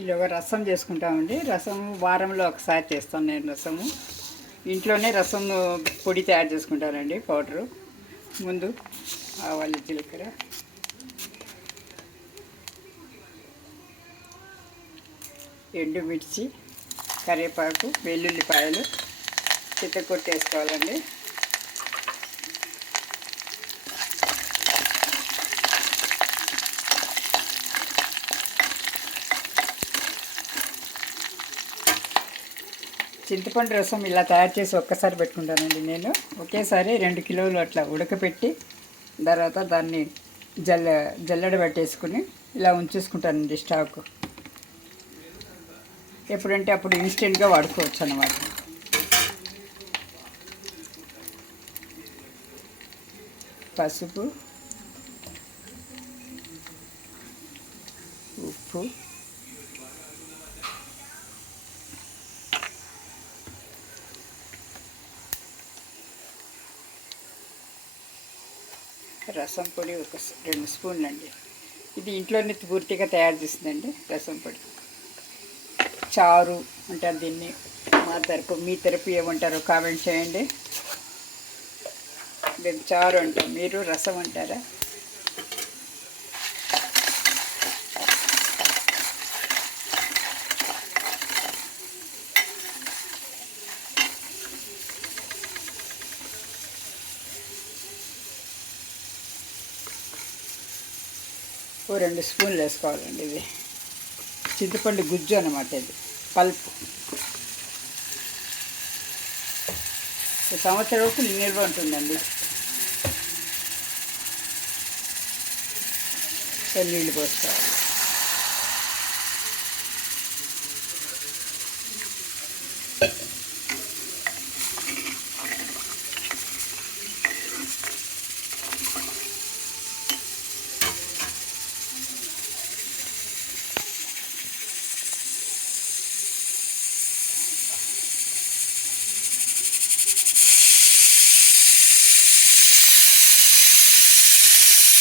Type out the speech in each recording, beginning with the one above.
ఈలోగా రసం చేసుకుంటామండి. రసం వారంలో ఒకసారి చేస్తాను నేను రసము. ఇంట్లోనే రసం పొడి తయారు చేసుకుంటానండి, పౌడరు. ముందు ఆవాలు, జీలకర్ర, ఎండుమిర్చి, కరివేపాకు, వెల్లుల్లిపాయలు చిత్తకొట్టి వేసుకోవాలండి. చింతపండు రసం ఇలా తయారు చేసి ఒక్కసారి పెట్టుకుంటానండి నేను. ఒకేసారి 2 కిలోలు అట్లా ఉడకపెట్టి తర్వాత దాన్ని జల్లెడ పెట్టేసుకుని ఇలా ఉంచేసుకుంటానండి స్టాక్. ఎప్పుడంటే అప్పుడు ఇన్స్టెంట్గా వాడుకోవచ్చు అన్నమాట. పసుపు, ఉప్పు, రసం పొడి ఒక 2 స్పూన్లు అండి. ఇది ఇంట్లోనే పూర్తిగా తయారు చేసిందండి రసం పొడి. చారు అంటారు దీన్ని, మీ తరపు ఏమంటారో కామెంట్ చేయండి. దీన్ని చారు అంటాం, మీరు రసం అంటారా? ఓ 2 స్పూన్లు వేసుకోవాలండి. ఇది చింతపండు గుజ్జు అన్నమాట, ఇది పల్పు. సంవత్సరం వరకు నిల్వ ఉంటుందండి. నీళ్ళు పోసుకోవాలి.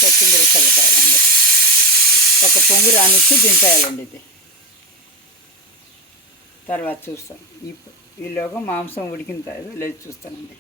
కొత్తిమీర చల్లుకోవాలండి. ఒక పొంగు రానిచ్చి దింపేయాలండి. ఇది తర్వాత చూస్తాం. ఈలోగా మాంసం ఉడికిన లేదు చూస్తానండి.